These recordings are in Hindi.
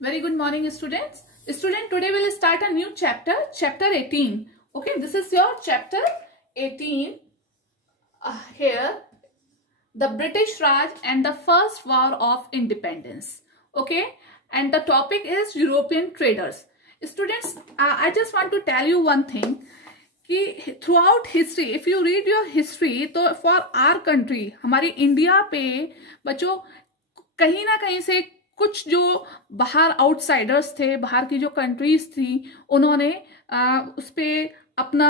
Very good morning, students. Student, today we'll start a new chapter, chapter 18. Okay, this is your chapter 18. Here, the British Raj and the First War of Independence. Okay, and the topic is European traders. Students, I just want to tell you one thing. कि throughout history, if you read your history, तो for our country, हमारी इंडिया पे बच्चों कहीं ना कहीं से कुछ जो बाहर आउटसाइडर्स थे, बाहर की जो कंट्रीज थी, उन्होंने उस पे अपना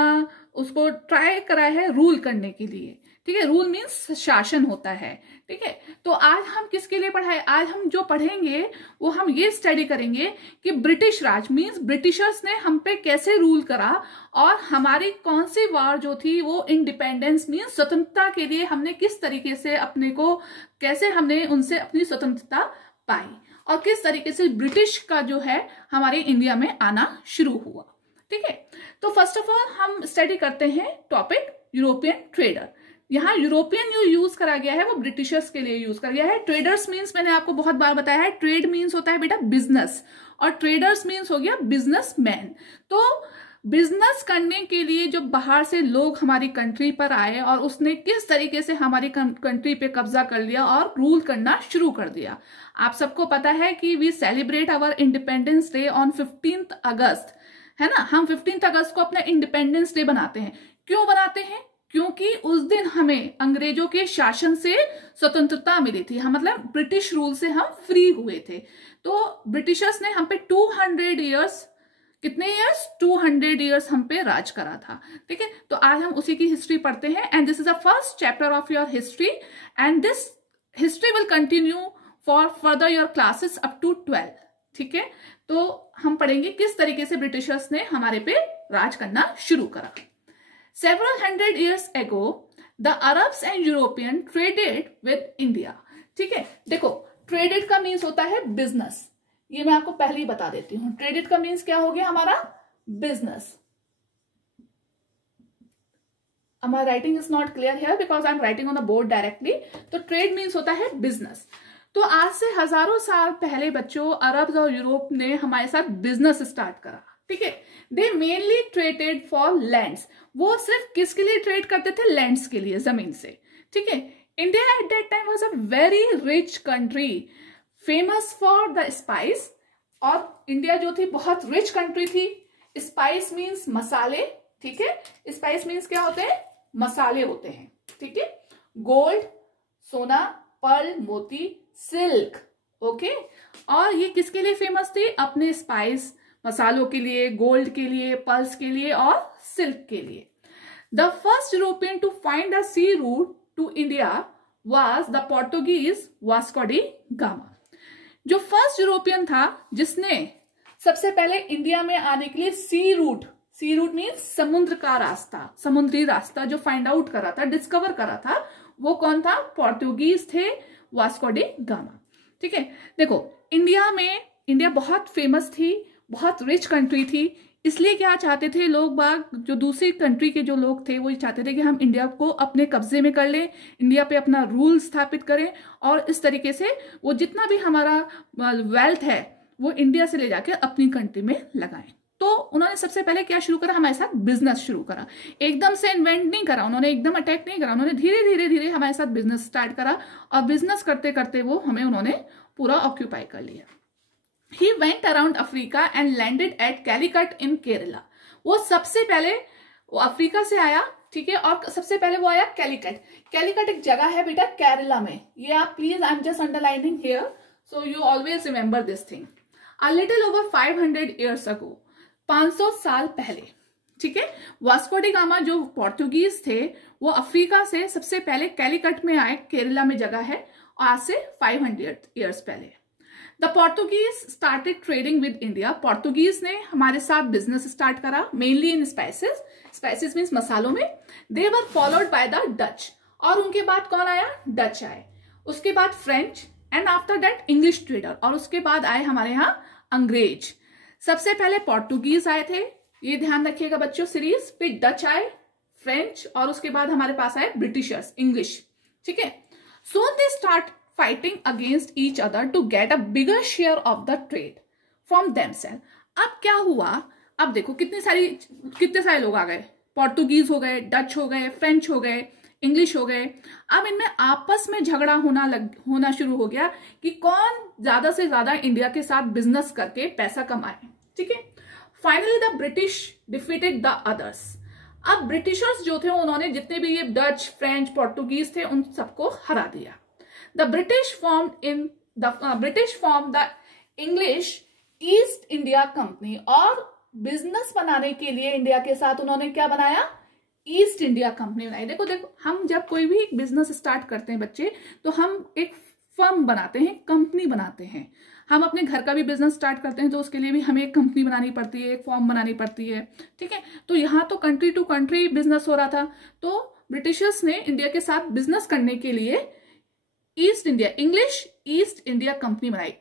उसको ट्राई करा है रूल करने के लिए. ठीक है, रूल मीन्स शासन होता है. ठीक है, तो आज हम किसके लिए पढ़ाए, आज हम जो पढ़ेंगे वो हम ये स्टडी करेंगे कि ब्रिटिश राज मीन्स ब्रिटिशर्स ने हम पे कैसे रूल करा और हमारी कौन सी वार जो थी वो इंडिपेंडेंस मीन्स स्वतंत्रता के लिए हमने किस तरीके से अपने को, कैसे हमने उनसे अपनी स्वतंत्रता पाई और किस तरीके से ब्रिटिश का जो है हमारे इंडिया में आना शुरू हुआ. ठीक है, तो फर्स्ट ऑफ ऑल हम स्टडी करते हैं टॉपिक यूरोपियन ट्रेडर. यहाँ यूरोपियन जो यूज करा गया है वो ब्रिटिशर्स के लिए यूज करा गया है. ट्रेडर्स मीन्स मैंने आपको बहुत बार बताया है, ट्रेड मीन्स होता है बेटा बिजनेस और ट्रेडर्स मीन्स हो गया बिजनेसमैन. तो बिजनेस करने के लिए जो बाहर से लोग हमारी कंट्री पर आए और उसने किस तरीके से हमारी कंट्री पे कब्जा कर लिया और रूल करना शुरू कर दिया. आप सबको पता है कि we celebrate our independence day on 15th August, है ना. हम 15th अगस्त को अपना इंडिपेंडेंस डे बनाते हैं. क्यों बनाते हैं? क्योंकि उस दिन हमें अंग्रेजों के शासन से स्वतंत्रता मिली थी. हम मतलब ब्रिटिश रूल से हम फ्री हुए थे. तो ब्रिटिशर्स ने हम पे 200 ईयर्स, कितने ईयर्स, 200 ईयर्स हम पे राज करा था. ठीक है, तो आज हम उसी की हिस्ट्री पढ़ते हैं and this is the first chapter of your history and this history will continue for further your classes up to 12. ठीक है, तो हम पढ़ेंगे किस तरीके से ब्रिटिशर्स ने हमारे पे राज करना शुरू करा. Several hundred years ago, the Arabs and European traded with India. ठीक है, देखो traded का मीन्स होता है बिजनेस. ये मैं आपको पहले ही बता देती हूँ. traded का मीन्स क्या हो गया हमारा business. My writing is not clear here because I'm writing on the board directly. तो trade मीन्स होता है बिजनेस. तो आज से हजारों साल पहले बच्चों अरब और यूरोप ने हमारे साथ बिजनेस स्टार्ट करा. ठीक है, दे मेनली ट्रेडेड फॉर लैंड्स. वो सिर्फ किसके लिए ट्रेड करते थे? लैंड्स के लिए, जमीन से. ठीक है, India at that time was a very rich country, famous for the spice. और इंडिया जो थी बहुत रिच कंट्री थी. स्पाइस मीन्स मसाले. ठीक है, स्पाइस मीन्स क्या होते हैं? मसाले होते हैं. ठीक है, गोल्ड, सोना, पर्ल, मोती, सिल्क. ओके, और ये किसके लिए फेमस थी? अपने स्पाइस मसालों के लिए, गोल्ड के लिए, पर्ल्स के लिए और सिल्क के लिए. The first European to find the sea route to India was the Portuguese Vasco da Gama. जो फर्स्ट यूरोपियन था जिसने सबसे पहले इंडिया में आने के लिए सी रूट मीन्स समुद्र का रास्ता, समुद्री रास्ता जो फाइंड आउट करा था, डिस्कवर करा था, वो कौन था? पोर्टुगीज थे, वास्को डी गामा. ठीक है, देखो इंडिया बहुत फेमस थी, बहुत रिच कंट्री थी. इसलिए क्या चाहते थे लोग बाग, जो दूसरी कंट्री के जो लोग थे वो ये चाहते थे कि हम इंडिया को अपने कब्जे में कर लें, इंडिया पे अपना रूल स्थापित करें और इस तरीके से वो जितना भी हमारा वेल्थ है वो इंडिया से ले जाके अपनी कंट्री में लगाएं. तो उन्होंने सबसे पहले क्या शुरू करा? हमारे साथ बिजनेस शुरू करा. एकदम से इन्वेंट नहीं करा उन्होंने, एकदम अटैक नहीं करा उन्होंने. धीरे धीरे हमारे साथ बिजनेस स्टार्ट करा और बिजनेस करते करते वो हमें उन्होंने पूरा ऑक्यूपाई कर लिया. He went around Africa and landed at Calicut in Kerala. वो सबसे पहले वो अफ्रीका से आया. ठीक है, और सबसे पहले वो आया कैलिकट. कैलिकट एक जगह है बेटा केरला में. ये आप please, I am just underlining here so you always remember this thing. A little over 500 years ago, 500 साल पहले. ठीक है, वास्को डी गामा जो पोर्तुगीज थे वो अफ्रीका से सबसे पहले कैलिकट में आए. केरला में जगह है, आज से 500 years पहले. The Portuguese started trading with India. Portuguese ने हमारे साथ बिजनेस स्टार्ट करा, mainly in spices. Spices means मसालों में. They were followed by the Dutch. और उनके बाद कौन आया? डच आए. उसके बाद French and after that English trader. और उसके बाद आए हमारे यहाँ अंग्रेज. सबसे पहले पोर्तुगीज आए थे, ये ध्यान रखिएगा बच्चों सीरीज. फिर डच आए, फ्रेंच, और उसके बाद हमारे पास आए ब्रिटिशर्स, इंग्लिश. ठीक है, soon they start fighting against each other to get a bigger share of the trade. From themself. अब क्या हुआ, अब देखो कितने सारे लोग आ गए, पोर्तुगीज हो गए, डच हो गए, फ्रेंच हो गए, इंग्लिश हो गए। अब इनमें आपस में झगड़ा होना शुरू हो गया कि कौन ज्यादा से ज्यादा इंडिया के साथ बिजनेस करके पैसा कमाए। ठीक है, finally the British defeated the others. अब ब्रिटिशर्स जो थे उन्होंने जितने भी ये डच, फ्रेंच, पोर्तुगीज थे उन सबको हरा दिया। The British form the English east India company, और बिजनेस बनाने के लिए इंडिया के साथ उन्होंने क्या बनाया, ईस्ट इंडिया कंपनी बनाई। देखो हम जब कोई भी बिजनेस स्टार्ट करते हैं बच्चे, तो हम एक फर्म बनाते हैं, कंपनी बनाते हैं। हम अपने घर का भी बिजनेस स्टार्ट करते हैं तो उसके लिए भी हमें एक कंपनी बनानी पड़ती है, एक फॉर्म बनानी पड़ती है। ठीक है, तो यहाँ तो कंट्री टू कंट्री बिजनेस हो रहा था, तो ब्रिटिशर्स ने इंडिया के साथ बिजनेस करने के लिए east India, English east India company बनाई।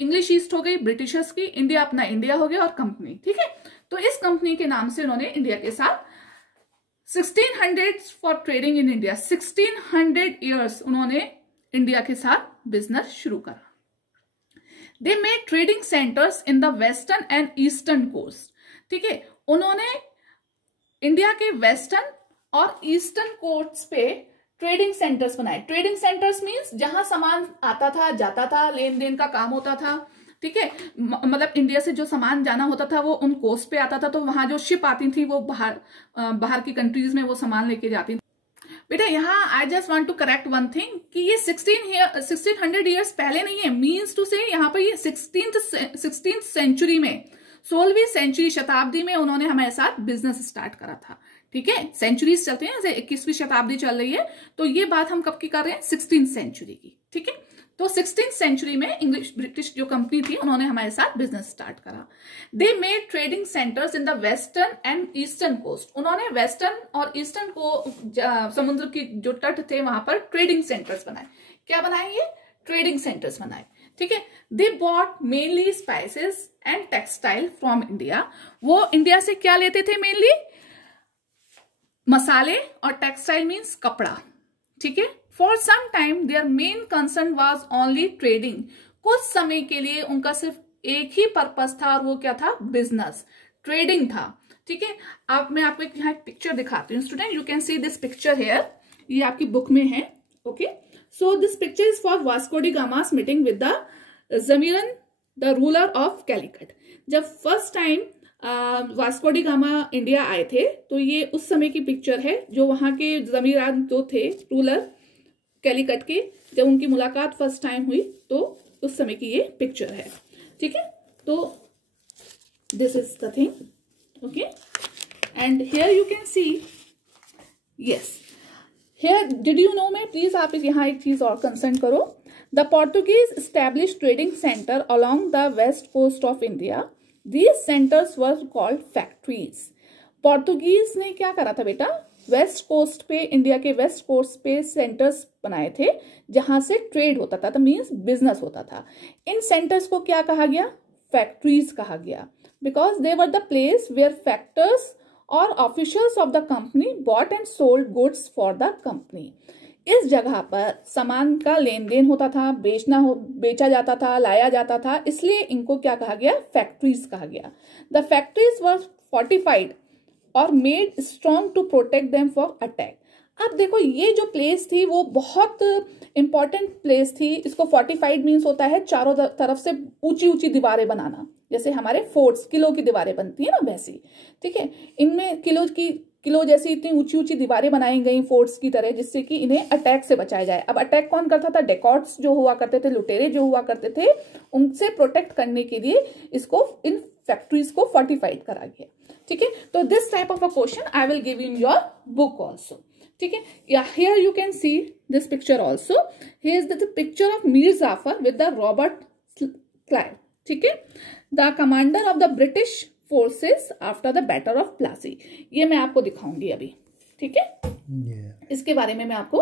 इंग्लिश ईस्ट हो गई ब्रिटिशर्स की, इंडिया अपना इंडिया हो गया और कंपनी। ठीक है, तो इस कंपनी के नाम से उन्होंने इंडिया के साथ 1600 for trading in India, 1600 years उन्होंने इंडिया के साथ बिजनेस शुरू करा। They made trading centres in the western and eastern coast. ठीक है, उन्होंने इंडिया के वेस्टर्न और ईस्टर्न कोस्ट पे ट्रेडिंग सेंटर्स बनाए। ट्रेडिंग सेंटर्स मींस जहां सामान आता था, जाता था, लेन देन का काम होता था। ठीक है, मतलब इंडिया से जो सामान जाना होता था वो उन कोस्ट पे आता था, तो वहां जो शिप आती थी वो बाहर की कंट्रीज में वो सामान लेके जाती थी। बेटा यहाँ I just want to correct one thing कि ये 1600 ईयर्स पहले नहीं है, मीन्स टू से यहाँ पर ये 16th सेंचुरी में, 16वीं सेंचुरी शताब्दी में उन्होंने हमारे साथ बिजनेस स्टार्ट करा था। ठीक है, सेंचुरीज चलते हैं, जैसे 21वीं शताब्दी चल रही है, तो ये बात हम कब की कर रहे हैं, 16th सेंचुरी की। ठीक है, तो 16th सेंचुरी में इंग्लिश ब्रिटिश जो कंपनी थी उन्होंने हमारे साथ बिजनेस स्टार्ट करा। They made trading centres in the western and eastern coast. उन्होंने वेस्टर्न और ईस्टर्न को समुद्र की जो तट थे वहां पर ट्रेडिंग सेंटर्स बनाए। क्या बनाए, ये ट्रेडिंग सेंटर्स बनाए। ठीक है, they bought mainly spices and textile from India. वो इंडिया से क्या लेते थे, मेनली मसाले, और टेक्सटाइल मीन्स कपड़ा। ठीक है, for some time their main concern was only trading. कुछ समय के लिए उनका सिर्फ एक ही पर्पस था और वो क्या था, बिजनेस, ट्रेडिंग था। ठीक है, अब मैं आपको यहाँ एक पिक्चर दिखाती हूँ student, you can see this picture here, ये आपकी बुक में है। Okay, so this picture is for Vasco da Gama's meeting with the Zamorin the ruler of Calicut. जब first time Vasco da Gama India आए थे तो ये उस समय की पिक्चर है, जो वहां के जमीरान जो थे रूलर कैलिकट के, जब उनकी मुलाकात फर्स्ट टाइम हुई तो उस समय की ये पिक्चर है। ठीक है, तो this is the thing. Okay, and here you can see, yes here did you know में, प्लीज आप यहाँ एक चीज और कंसर्न करो। The Portuguese establish trading centre along the west coast of India. These centers were called factories. Portuguese ने क्या करा था बेटा, वेस्ट कोस्ट पे, इंडिया के वेस्ट कोस्ट पे सेंटर्स बनाए थे जहां से ट्रेड होता था, तो मीन्स बिजनेस होता था। इन सेंटर्स को क्या कहा गया, फैक्ट्रीज कहा गया, because they were the place where factors और officials of the company bought and sold goods for the company. इस जगह पर सामान का लेन देन होता था, बेचा जाता था, लाया जाता था, इसलिए इनको क्या कहा गया, फैक्ट्रीज कहा गया। द फैक्ट्रीज वर फोर्टिफाइड और made strong to protect them for attack. अब देखो ये जो प्लेस थी वो बहुत इंपॉर्टेंट प्लेस थी। इसको फोर्टिफाइड मीन्स होता है चारों तरफ से ऊंची ऊंची दीवारें बनाना, जैसे हमारे फोर्ट्स, किलो की दीवारें बनती है ना वैसी। ठीक है, इनमें किलो जैसी इतनी ऊंची ऊंची दीवारें बनाई गई फोर्ट्स की तरह, जिससे कि इन्हें अटैक से बचाया जाए। अब अटैक कौन करता था, डेकॉर्ड्स जो हुआ करते थे, लुटेरे जो हुआ करते थे, उनसे प्रोटेक्ट करने के लिए इसको, इन फैक्ट्रीज को फोर्टिफाइड करा गया। ठीक है, तो this type of a question I will give in your book also. ठीक है, here you can see this picture also. Here is the picture of Mir Jafar with the Robert Clive. ठीक है, the commander of the British forces after the battle of Plassey. ये मैं आपको दिखाऊंगी अभी। ठीक है, इसके बारे में मैं आपको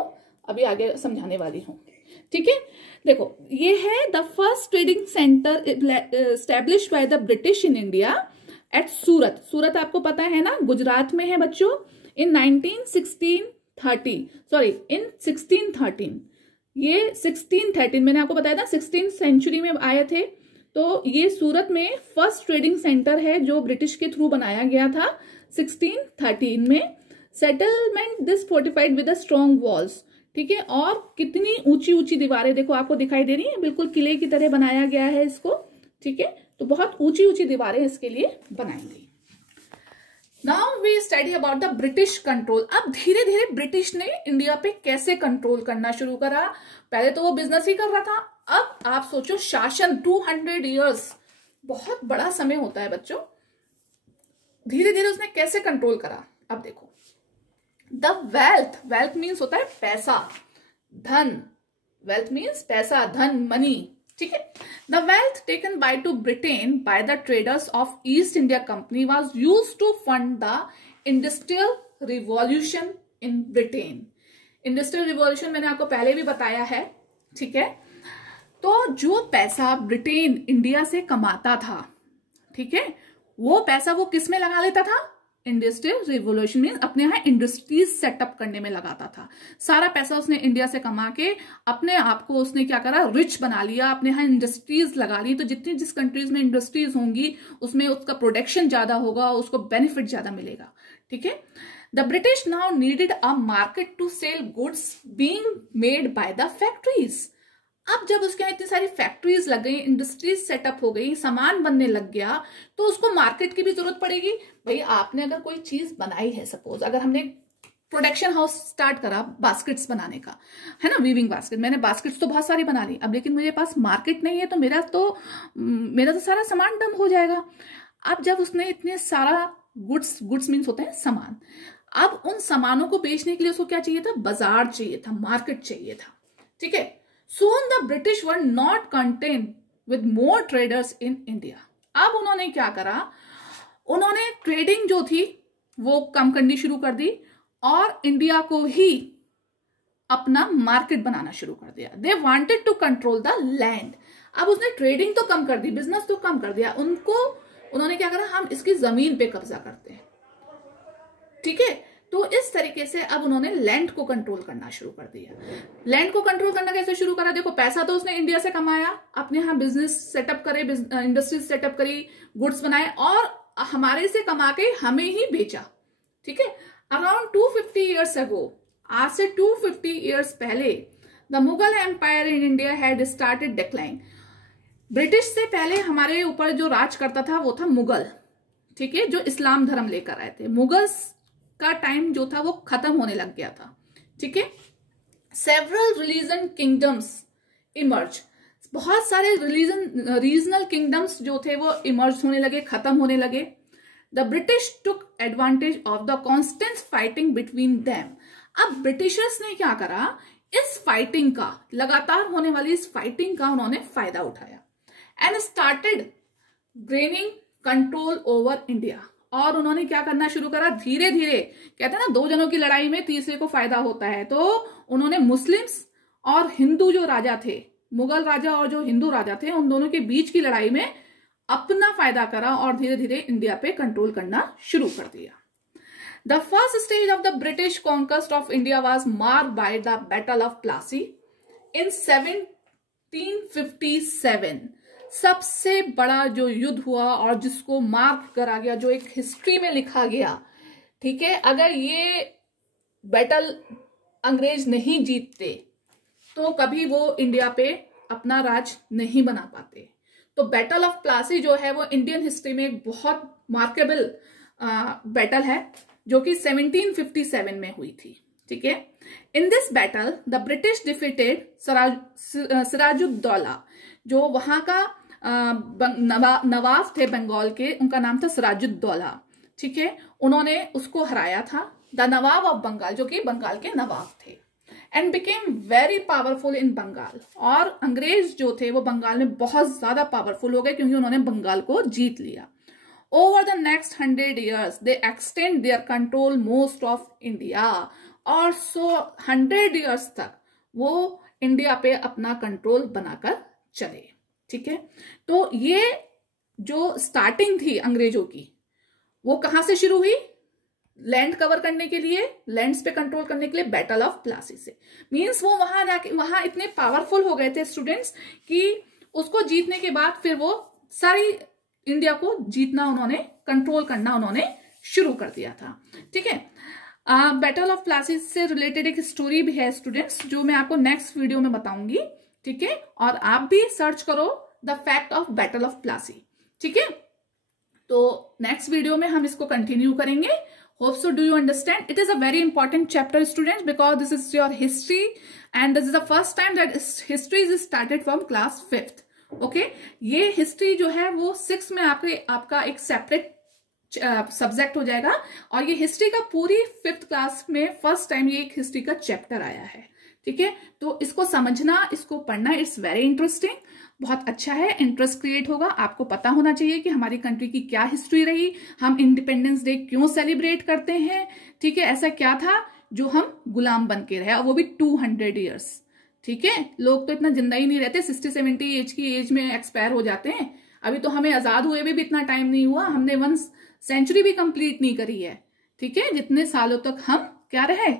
अभी आगे समझाने वाली हूँ। ठीक है, देखो ये है the first trading centre established by the British in India at Surat. Surat आपको पता है ना, गुजरात में है बच्चों। इन 1613, ये 1613 मैंने आपको बताया था 16th सेंचुरी में आए थे, तो ये सूरत में फर्स्ट ट्रेडिंग सेंटर है जो ब्रिटिश के थ्रू बनाया गया था 1613 में। Settlement this fortified with strong walls, ठीक है, और कितनी ऊंची ऊंची दीवारें देखो आपको दिखाई दे रही है, बिल्कुल किले की तरह बनाया गया है इसको, ठीक है, तो बहुत ऊंची ऊंची दीवारें इसके लिए बनाई गई। Now we study about the British control. अब धीरे धीरे ब्रिटिश ने इंडिया पे कैसे कंट्रोल करना शुरू करा। पहले तो वो बिजनेस ही कर रहा था, अब आप सोचो शासन 200 इयर्स, बहुत बड़ा समय होता है बच्चों। धीरे धीरे उसने कैसे कंट्रोल करा, अब देखो। द वेल्थ, वेल्थ मीन्स होता है पैसा, धन, वेल्थ मीन्स पैसा, धन, मनी, ठीक है। The wealth taken by to Britain by the traders of East India Company was used to fund the industrial revolution in Britain. Industrial revolution मैंने आपको पहले भी बताया है, ठीक है। तो जो पैसा ब्रिटेन इंडिया से कमाता था, ठीक है, वो पैसा वो किस में लगा लेता था, इंडस्ट्रियल रिवॉल्यूशन में, अपने यहाँ इंडस्ट्रीज सेटअप करने में लगाता था। सारा पैसा उसने इंडिया से कमा के अपने आप को उसने क्या करा, रिच बना लिया, अपने यहाँ इंडस्ट्रीज लगा ली। तो जितनी जिस कंट्रीज में इंडस्ट्रीज होंगी उसमें उसका प्रोडक्शन ज्यादा होगा, उसको बेनिफिट ज्यादा मिलेगा, ठीक है। The British now needed a market to sell goods being made by the factories. अब जब उसके यहाँ इतनी सारी फैक्ट्रीज लग गई, इंडस्ट्रीज सेटअप हो गई, सामान बनने लग गया, तो उसको मार्केट की भी जरूरत पड़ेगी। भाई आपने अगर कोई चीज बनाई है, सपोज अगर हमने प्रोडक्शन हाउस स्टार्ट करा बास्केट्स बनाने का, है ना, वीविंग बास्केट, मैंने बास्केट्स तो बहुत सारी बना ली, अब लेकिन मेरे पास मार्केट नहीं है, तो मेरा तो सारा सामान डंप हो जाएगा। अब जब उसने इतने सारा गुड्स मीन्स होता है सामान, अब उन सामानों को बेचने के लिए उसको क्या चाहिए था, बाजार चाहिए था, मार्केट चाहिए था, ठीक है। Soon the British were not content with more traders in India. अब उन्होंने क्या करा, उन्होंने ट्रेडिंग जो थी वो कम करनी शुरू कर दी और इंडिया को ही अपना मार्केट बनाना शुरू कर दिया। They wanted to control the land. अब उसने ट्रेडिंग तो कम कर दी, बिजनेस तो कम कर दिया, उन्होंने क्या करा, हम इसकी जमीन पे कब्जा करते हैं, ठीक है। तो इस तरीके से अब उन्होंने लैंड को कंट्रोल करना शुरू कर दिया। लैंड को कंट्रोल करना कैसे शुरू करा, देखो पैसा तो उसने इंडिया से कमाया, अपने यहाँ बिजनेस सेटअप करे, इंडस्ट्रीज सेटअप करी, गुड्स बनाए और हमारे से कमा के हमें ही बेचा, ठीक है। अराउंड 250 ईयर्स अगो, आज से 250 ईयर्स पहले, the Mughal empire in India had started decline. British से पहले हमारे ऊपर जो राज करता था वो था मुगल, ठीक है, जो इस्लाम धर्म लेकर आए थे। मुगल्स का टाइम जो था वो खत्म होने लग गया था, ठीक है। सेवरल रिलीजन किंगडम्स इमर्ज, बहुत सारे रीजनल किंगडम्स जो थे वो इमर्ज होने लगे, खत्म होने लगे। The British took advantage of the constant fighting between them. अब ब्रिटिशर्स ने क्या करा, इस फाइटिंग का, लगातार होने वाली इस फाइटिंग का उन्होंने फायदा उठाया and started gaining control over India. और उन्होंने क्या करना शुरू करा, धीरे धीरे, कहते हैं ना दो जनों की लड़ाई में तीसरे को फायदा होता है, तो उन्होंने मुस्लिम्स और हिंदू जो राजा थे, मुगल राजा और जो हिंदू राजा थे, उन दोनों के बीच की लड़ाई में अपना फायदा करा और धीरे धीरे इंडिया पे कंट्रोल करना शुरू कर दिया। The first stage of the British conquest of India was marked by the battle of Plassey in 1757। सबसे बड़ा जो युद्ध हुआ और जिसको मार्क करा गया, जो एक हिस्ट्री में लिखा गया, ठीक है। अगर ये बैटल अंग्रेज नहीं जीतते तो कभी वो इंडिया पे अपना राज नहीं बना पाते। तो बैटल ऑफ प्लासी जो है वो इंडियन हिस्ट्री में एक बहुत मार्केबल बैटल है, जो कि 1757 में हुई थी, ठीक है। In this battle the British defeated Siraj-ud-Daulah, जो वहां का नवाब थे बंगाल के, उनका नाम था सिराजुद्दौला, ठीक है। उन्होंने उसको हराया था, द नवाब ऑफ बंगाल, जो कि बंगाल के नवाब थे, and became very powerful in Bengal. और अंग्रेज जो थे वो बंगाल में बहुत ज्यादा पावरफुल हो गए क्योंकि उन्होंने बंगाल को जीत लिया। Over the next 100 years they extend their control most of India. और 100 years तक वो इंडिया पे अपना कंट्रोल बनाकर चले, ठीक है। तो ये जो स्टार्टिंग थी अंग्रेजों की, वो कहां से शुरू हुई, लैंड कवर करने के लिए, लैंड्स पे कंट्रोल करने के लिए बैटल ऑफ प्लासी से। मींस वो वहां जाके वहां इतने पावरफुल हो गए थे स्टूडेंट्स कि उसको जीतने के बाद फिर वो सारी इंडिया को जीतना उन्होंने, कंट्रोल करना उन्होंने शुरू कर दिया था। ठीक है, बैटल ऑफ प्लासी से रिलेटेड एक स्टोरी भी है स्टूडेंट्स, जो मैं आपको नेक्स्ट वीडियो में बताऊंगी। ठीक है, और आप भी सर्च करो the fact of battle of Plassey. ठीक है, तो नेक्स्ट वीडियो में हम इसको कंटिन्यू करेंगे। Hope so do you understand. It is a very important chapter students, because this is your history and this is the first time that history is started from class 5th। Okay, ये हिस्ट्री जो है वो 6 में आपका एक सेपरेट सब्जेक्ट हो जाएगा, और ये हिस्ट्री का पूरी 5th क्लास में फर्स्ट टाइम ये एक हिस्ट्री का चैप्टर आया है। ठीक है, तो इसको समझना, इसको पढ़ना, इट्स वेरी इंटरेस्टिंग, बहुत अच्छा है, इंटरेस्ट क्रिएट होगा। आपको पता होना चाहिए कि हमारी कंट्री की क्या हिस्ट्री रही, हम इंडिपेंडेंस डे क्यों सेलिब्रेट करते हैं। ठीक है, ऐसा क्या था जो हम गुलाम बन के रहे, वो भी 200 ईयर्स। ठीक है, लोग तो इतना जिंदा ही नहीं रहते, 60-70 एज की एज में एक्सपायर हो जाते हैं। अभी तो हमें आजाद हुए भी इतना टाइम नहीं हुआ, हमने 1 सेंचुरी भी कंप्लीट नहीं करी है। ठीक है, जितने सालों तक हम क्या रहे,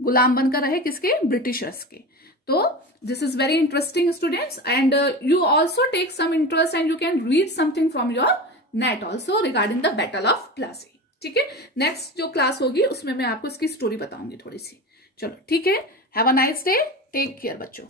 गुलाम बनकर रहे, किसके, ब्रिटिशर्स के। तो this is very interesting students, and you also take some interest and you can read something from your net also regarding the battle of Plassey. ठीक है, नेक्स्ट जो क्लास होगी उसमें मैं आपको इसकी स्टोरी बताऊंगी थोड़ी सी। चलो ठीक है, have a nice day, take care बच्चों।